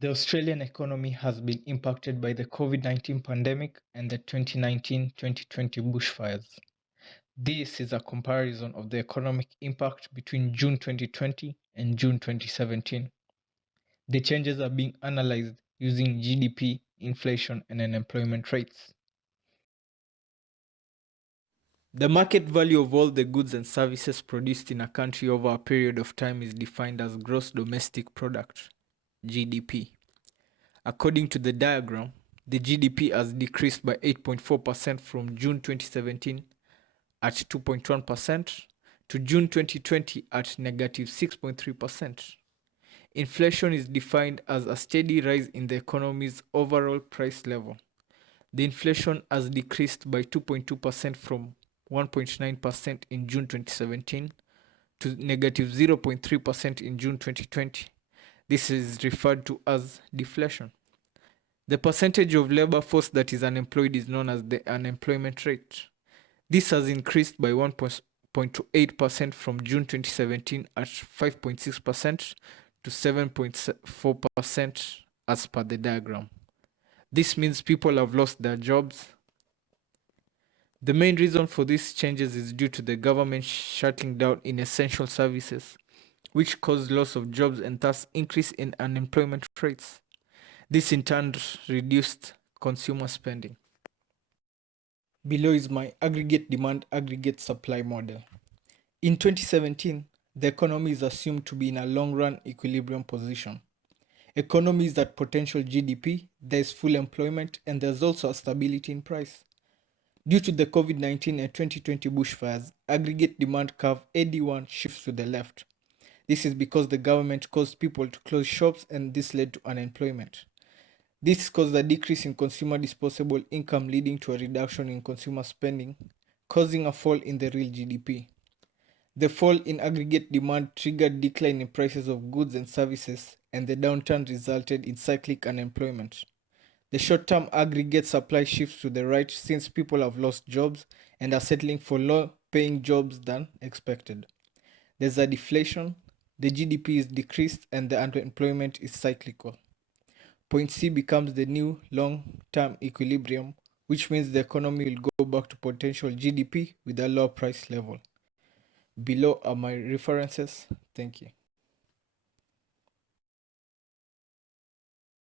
The Australian economy has been impacted by the COVID-19 pandemic and the 2019-2020 bushfires. This is a comparison of the economic impact between June 2020 and June 2017. The changes are being analyzed using GDP, inflation, and unemployment rates. The market value of all the goods and services produced in a country over a period of time is defined as gross domestic product, GDP. According to the diagram, the GDP has decreased by 8.4% from June 2017 at 2.1% to June 2020 at negative 6.3%. Inflation is defined as a steady rise in the economy's overall price level. The inflation has decreased by 2.2% from 1.9% in June 2017 to negative 0.3% in June 2020. This is referred to as deflation. The percentage of labor force that is unemployed is known as the unemployment rate. This has increased by 1.8% from June 2017 at 5.6% to 7.4% as per the diagram. This means people have lost their jobs. The main reason for these changes is due to the government shutting down essential services, which caused loss of jobs and thus increase in unemployment rates. This in turn reduced consumer spending. Below is my aggregate demand, aggregate supply model. In 2017, the economy is assumed to be in a long-run equilibrium position. Economy is at potential GDP, there is full employment, and there's also a stability in price. Due to the COVID-19 and 2020 bushfires, aggregate demand curve AD1 shifts to the left. This is because the government caused people to close shops and this led to unemployment. This caused a decrease in consumer disposable income, leading to a reduction in consumer spending, causing a fall in the real GDP. The fall in aggregate demand triggered decline in prices of goods and services, and the downturn resulted in cyclic unemployment. The short-term aggregate supply shifts to the right since people have lost jobs and are settling for lower-paying jobs than expected. There's a deflation, the GDP is decreased, and the unemployment is cyclical. Point C becomes the new long-term equilibrium, which means the economy will go back to potential GDP with a lower price level. Below are my references. Thank you.